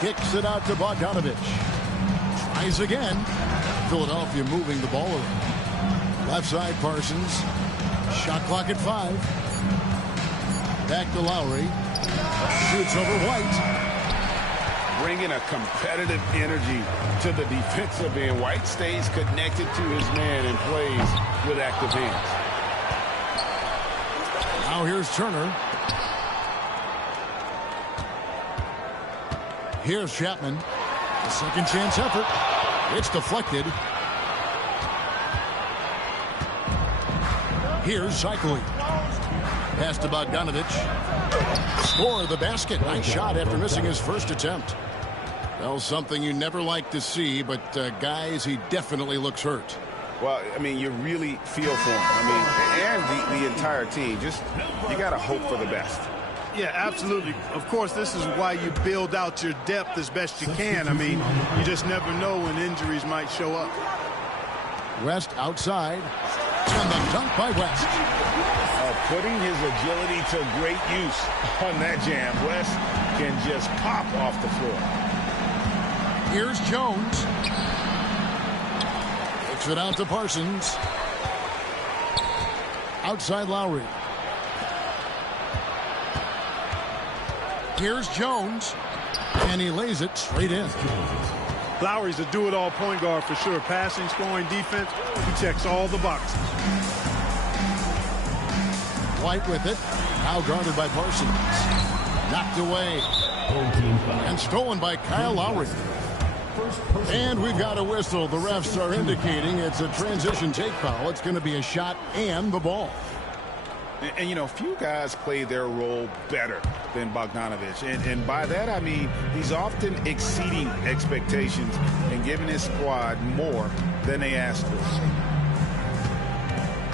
Kicks it out to Bogdanovich. Tries again. Philadelphia moving the ball around. Left side, Parsons. Shot clock at 5. Back to Lowry. Shoots over White. Bringing a competitive energy to the defensive end. White stays connected to his man and plays with active hands. Now here's Turner. Here's Chapman. A second chance effort. It's deflected. Here's Cycling. Pass to Bogdanovich. Score the basket. Nice shot after missing his first attempt. Well, something you never like to see, but guys, he definitely looks hurt. Well, I mean, you really feel for him. I mean, and the entire team. Just, you got to hope for the best. Yeah, absolutely. Of course, this is why you build out your depth as best you can. I mean, you just never know when injuries might show up. West outside. And the dunk by West. Putting his agility to great use on that jam. West can just pop off the floor. Here's Jones. Kicks it out to Parsons. Outside Lowry. Here's Jones. And he lays it straight in. Lowry's a do-it-all point guard for sure. Passing, scoring, defense. He checks all the boxes. White with it. Now guarded by Parsons. Knocked away. And stolen by Kyle Lowry. And we've got a whistle. The refs are indicating it's a transition take foul. It's going to be a shot and the ball. And, you know, few guys play their role better than Bogdanovich. And by that, I mean, he's often exceeding expectations and giving his squad more than they asked for.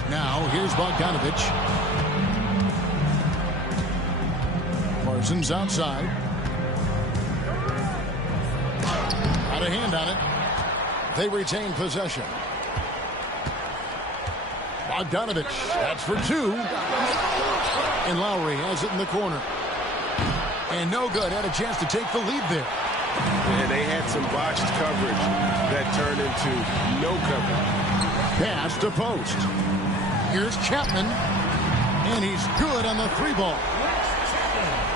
Now, here's Bogdanovich. Parsons outside. Got a hand on it. They retain possession. Bogdanovich, that's for 2. And Lowry has it in the corner. And no good. Had a chance to take the lead there. And they had some botched coverage that turned into no coverage. Pass to post. Here's Chapman. And he's good on the 3-ball.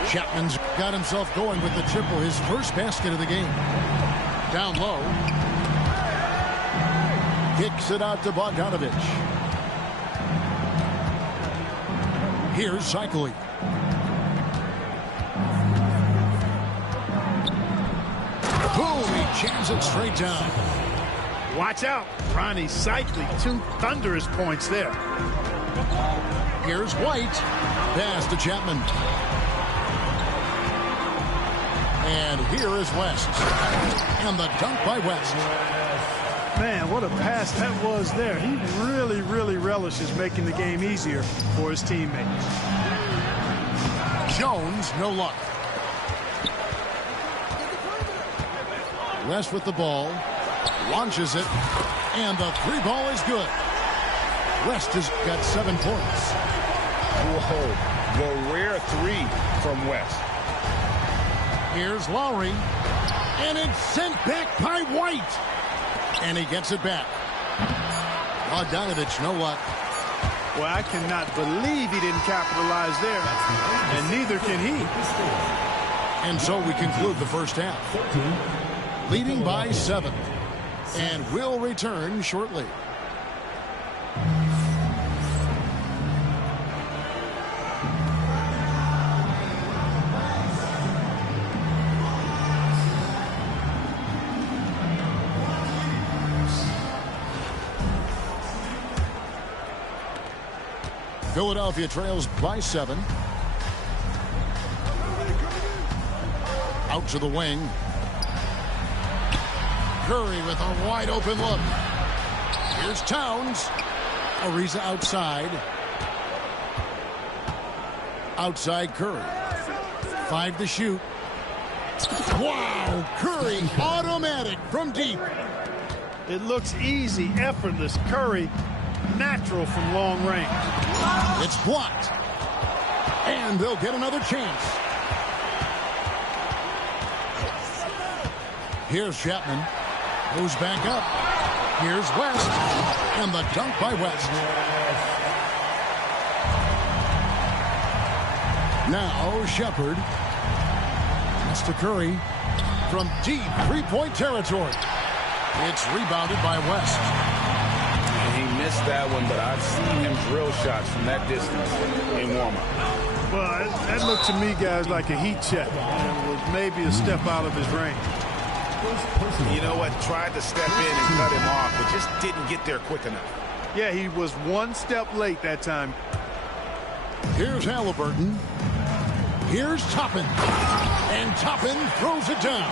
Chapman's got himself going with the triple, his first basket of the game. Down low. Kicks it out to Bogdanovich. Here's Cycling. Boom! He jams it straight down. Watch out. Ronnie Cycling. 2 thunderous points there. Here's White. Pass to Chapman. And here is West. And the dunk by West. Man, what a pass that was there. He really, really relishes making the game easier for his teammates. Jones, no luck. West with the ball. Launches it. And the 3-ball is good. West has got 7 points. Whoa, the rare 3 from West. Here's Lowry. And it's sent back by White. And he gets it back. Bogdanovich, no luck. Well, I cannot believe he didn't capitalize there. And neither can he. And so we conclude the first half. Leading by 7. And we'll return shortly. Philadelphia trails by 7. Out to the wing. Curry with a wide open look. Here's Towns. Ariza outside. Outside Curry. 5 to shoot. Wow! Curry automatic from deep. It looks easy, effortless. Curry, natural from long range. It's blocked. And they'll get another chance. Here's Chapman. Goes back up. Here's West. And the dunk by West. Now Shepherd. Pass to Curry. From deep three-point territory. It's rebounded by West. He missed that one, but I've seen him drill shots from that distance in warm-up. Well, that looked to me, guys, like a heat check. It was maybe a step out of his range. You know what? Tried to step in and cut him off, but just didn't get there quick enough. Yeah, he was one step late that time. Here's Halliburton. Here's Toppin. And Toppin throws it down.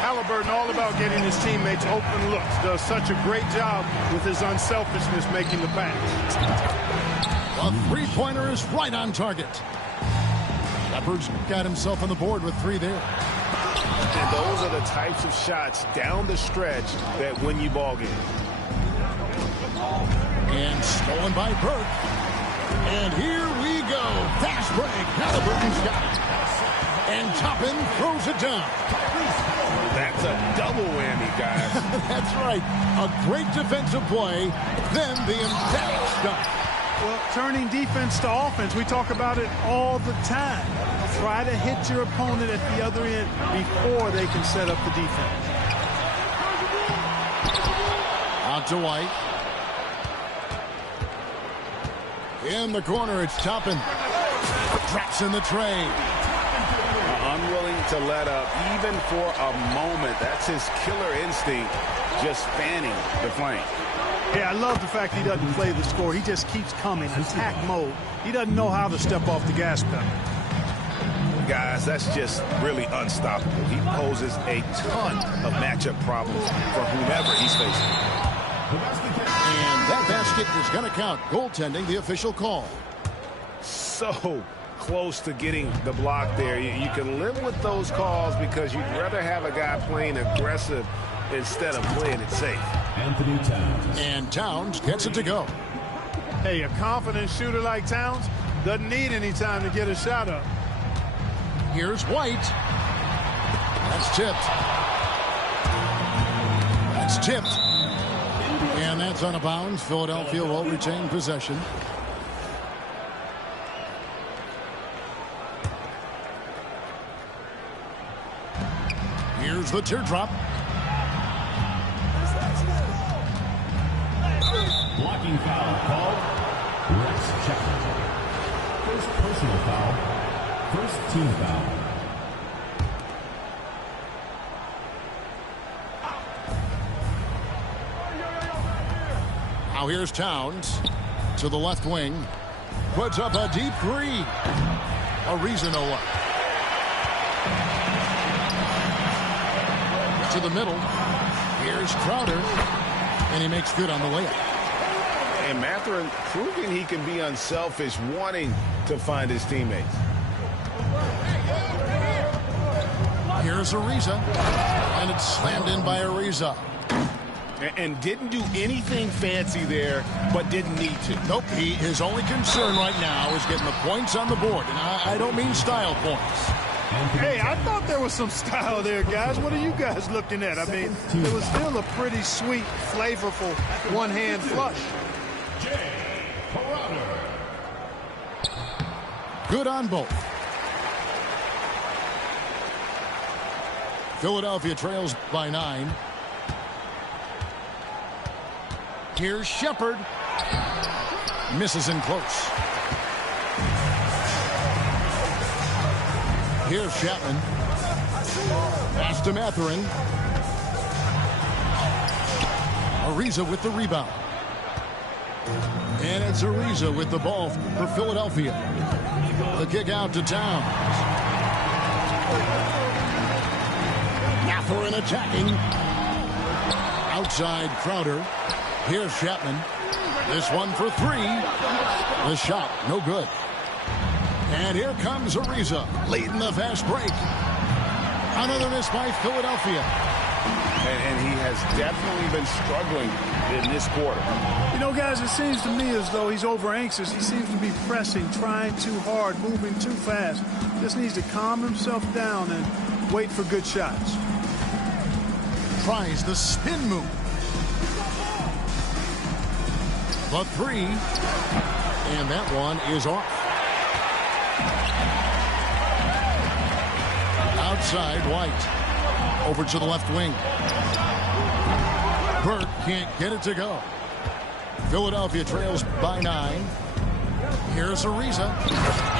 Halliburton all about getting his teammates open looks. Does such a great job with his unselfishness making the pass. A three-pointer is right on target. Shepherd's got himself on the board with 3 there. And those are the types of shots down the stretch that win you ball games. And stolen by Burke. And here we go. Fast break. Halliburton's got it. And Toppin throws it down. That's a double whammy, guys. That's right. A great defensive play, then the emphatic stop. Well, turning defense to offense, we talk about it all the time. Try to hit your opponent at the other end before they can set up the defense. Out to White. In the corner, it's Toppin. Drops in the tray. Unwilling to let up even for a moment. That's his killer instinct, just fanning the flame. Yeah, I love the fact he doesn't play the score. He just keeps coming, attack mode. He doesn't know how to step off the gas pedal. Guys, that's just really unstoppable. He poses a ton of matchup problems for whomever he's facing. And that basket is going to count. Goaltending, the official call. So close to getting the block there. You can live with those calls because you'd rather have a guy playing aggressive instead of playing it safe. Anthony Towns. And Towns gets it to go. Hey, a confident shooter like Towns doesn't need any time to get a shot up. Here's White. That's tipped. That's tipped. And that's out of bounds. Philadelphia will retain possession. Here's the teardrop. Blocking foul called. Rex Chapman. First personal foul. First team foul. Now here's Towns to the left wing. Puts up a deep 3. Ariza no one. To the middle. Here's Crowder. And he makes good on the layup. And Mathurin proving he can be unselfish, wanting to find his teammates. Here's Ariza. And it's slammed in by Ariza. And didn't do anything fancy there, but didn't need to. Nope. His only concern right now is getting the points on the board. And I don't mean style points. Hey, I thought there was some style there, guys. What are you guys looking at? I mean, it was still a pretty sweet, flavorful one-hand flush. Good on both. Philadelphia trails by 9. Here's Shepherd. Misses in close. Here's Chapman. Pass to Mathurin. Ariza with the rebound. And it's Ariza with the ball for Philadelphia. The kick out to Towns. Mathurin attacking. Outside Crowder. Here's Chapman. This one for 3. The shot, no good. And here comes Ariza, late in the fast break. Another miss by Philadelphia. And he has definitely been struggling in this quarter. You know, guys, it seems to me as though he's over-anxious. He seems to be pressing, trying too hard, moving too fast. Just needs to calm himself down and wait for good shots. tries the spin move. The three. And that one is off. Outside, White. Over to the left wing. Burke can't get it to go. Philadelphia trails by 9. Here's Ariza.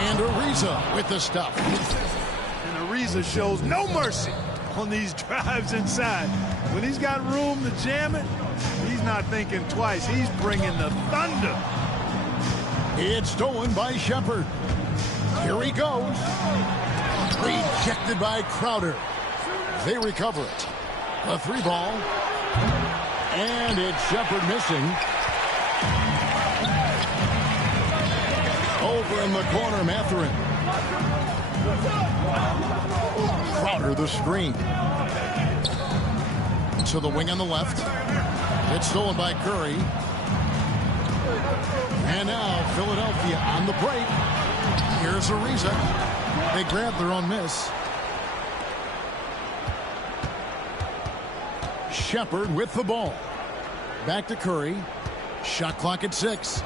And Ariza with the stuff. And Ariza shows no mercy on these drives inside. When he's got room to jam it, he's not thinking twice. He's bringing the thunder. It's stolen by Shepard. Here he goes. Rejected by Crowder. They recover it. A 3-ball. And it's Shepard missing. Over in the corner, Mathurin. Crowder the screen. To the wing on the left. It's stolen by Curry. And now Philadelphia on the break. Here's Ariza. They grab their own miss. Shepard with the ball. Back to Curry. Shot clock at 6.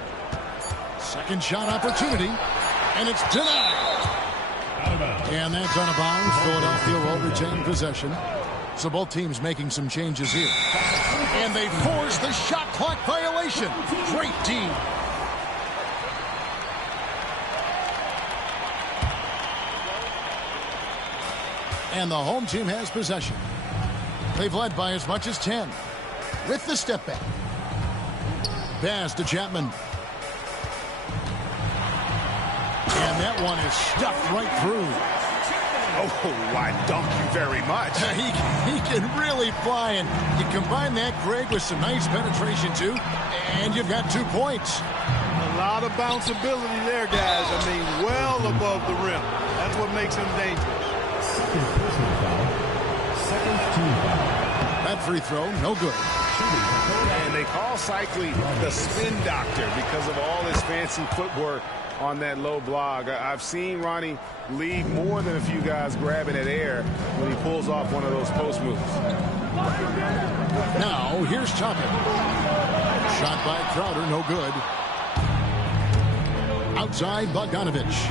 Second shot opportunity. And it's denied. And that's out of bounds. Philadelphia will retain possession. So both teams making some changes here. And they force the shot clock violation. Great team. And the home team has possession. They've led by as much as 10. With the step back. Pass to Chapman. And that one is stuffed right through. Oh, I dump you very much. He can really fly, and you combine that, Greg, with some nice penetration, too, and you've got 2 points. A lot of bounceability there, guys. I mean, well above the rim. That's what makes him dangerous. Second team foul. That free throw, no good. And they call Cycli the spin doctor because of all his fancy footwork on that low block. I've seen Ronnie leave more than a few guys grabbing at air when he pulls off one of those post moves. Now, here's Toppin. Shot by Crowder, no good. Outside, Bogdanovich.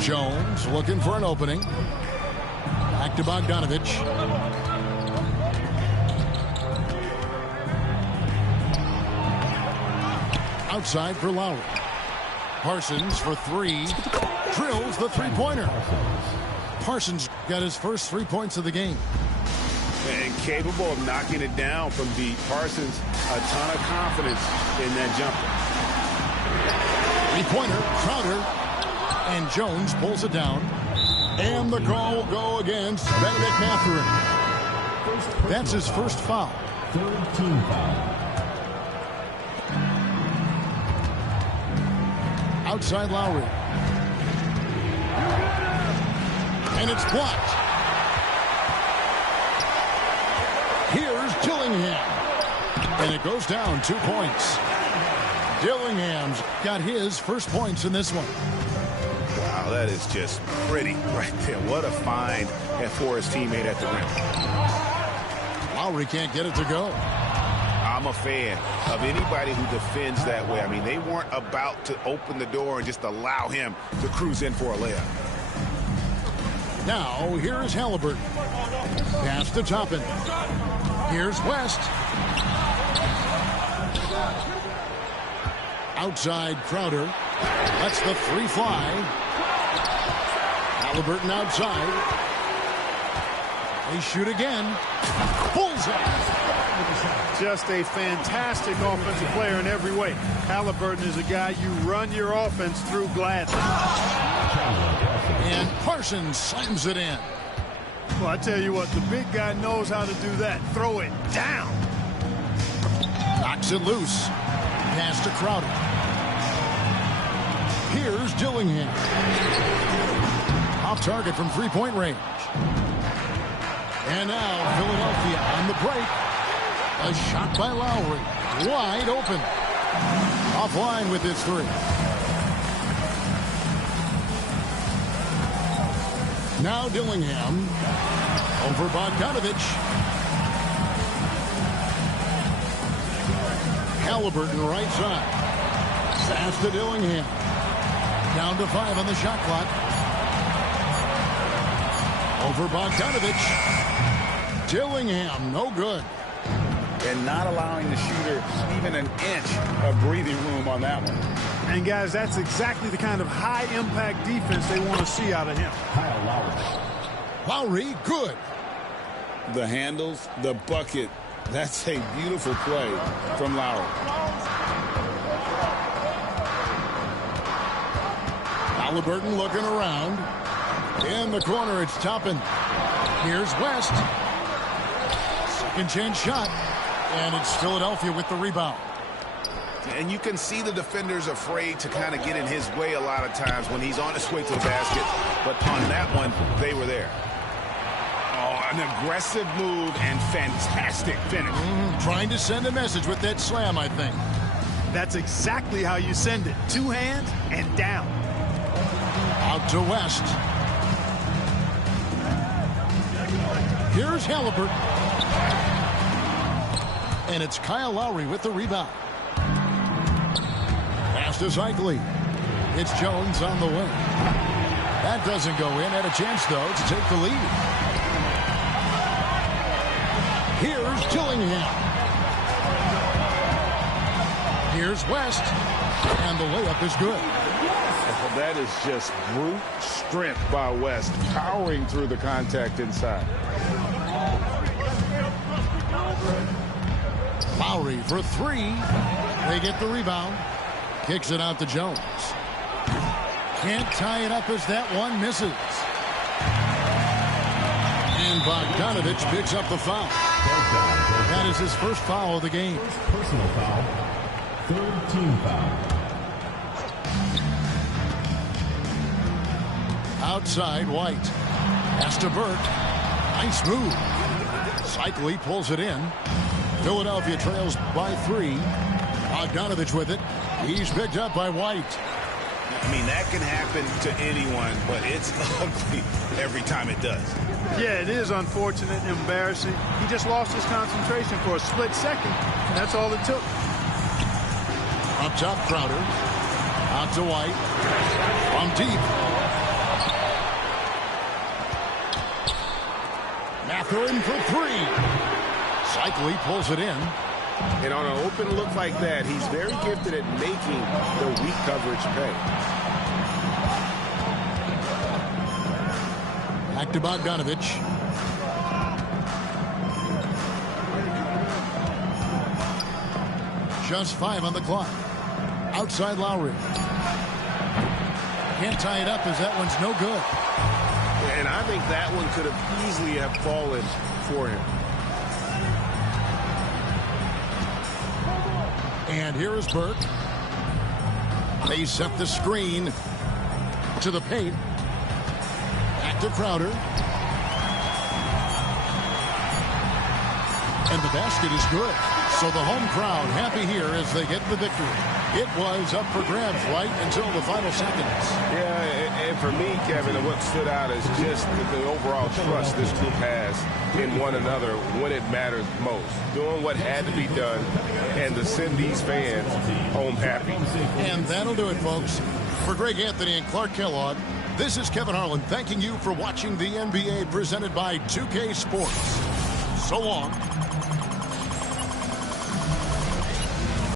Jones looking for an opening. Back to Bogdanovich. Outside for Lowry. Parsons for 3. Drills the three-pointer. Parsons got his first 3 points of the game. And capable of knocking it down from deep. Parsons, a ton of confidence in that jumper. Three-pointer, Crowder. And Jones pulls it down. And the call will go against Benedict Mathurin. That's his first foul. Third team foul. Outside Lowry. And it's blocked. Here's Dillingham. And it goes down 2 points. Dillingham's got his first points in this one. Wow, that is just pretty right there. What a find for his teammate at the rim. Lowry can't get it to go. I'm a fan of anybody who defends that way. I mean, they weren't about to open the door and just allow him to cruise in for a layup. Now, here's Halliburton. Pass to Toppin. Here's West. Outside Crowder. That's the 3 fly. Halliburton outside. They shoot again. Bullseye. Just a fantastic offensive player in every way. Halliburton is a guy you run your offense through gladly. And Parsons slams it in. Well, I tell you what, the big guy knows how to do that. Throw it down. Knocks it loose. Pass to Crowder. Here's Dillingham. Off target from three-point range. And now Philadelphia on the break. A shot by Lowry. Wide open. Offline with his 3. Now Dillingham over Bogdanovich. Halliburton right side. Pass to Dillingham. Down to 5 on the shot clock. Over Bogdanovich. Dillingham, no good. And not allowing the shooter even an inch of breathing room on that one. And, guys, that's exactly the kind of high-impact defense they want to see out of him. Kyle Lowry. Lowry, good. The handles, the bucket. That's a beautiful play from Lowry. Halliburton looking around. In the corner, it's Toppin. Here's West. Second chance shot. And it's Philadelphia with the rebound. And you can see the defenders afraid to kind of get in his way a lot of times when he's on his way to the basket. But on that one, they were there. Oh, an aggressive move and fantastic finish. Trying to send a message with that slam, I think. That's exactly how you send it. 2 hands and down. Out to West. Here's Halliburton. And it's Kyle Lowry with the rebound. Pass to Zeichli. It's Jones on the wing. That doesn't go in. Had a chance, though, to take the lead. Here's Dillingham. Here's West. And the layup is good. That is just brute strength by West, powering through the contact inside. Lowry for 3. They get the rebound. Kicks it out to Jones. Can't tie it up as that one misses. And Bogdanovich picks up the foul. That is his first foul of the game. Personal foul. 3rd team foul. Outside, White. Pass to Burt. Nice move. Zeichli pulls it in. Philadelphia trails by 3. Bogdanovich with it. He's picked up by White. I mean, that can happen to anyone, but it's ugly every time it does. Yeah, it is unfortunate and embarrassing. He just lost his concentration for a split second, and that's all it took. Up top, Crowder. Out to White. From deep. Mathurin for 3. Zeichli pulls it in. And on an open look like that, he's very gifted at making the weak coverage pay. Back to Bogdanovich. Just 5 on the clock. Outside Lowry. Can't tie it up as that one's no good. And I think that one could have easily have fallen for him. And here is Burke. They set the screen to the paint. Back to Crowder. And the basket is good. So the home crowd happy here as they get the victory. It was up for grabs right until the final seconds. Yeah, and for me, Kevin, what stood out is just the overall trust this group has in one another when it matters most. Doing what had to be done and to send these fans home happy. And that'll do it, folks. For Greg Anthony and Clark Kellogg, this is Kevin Harlan thanking you for watching the NBA presented by 2K Sports. So long.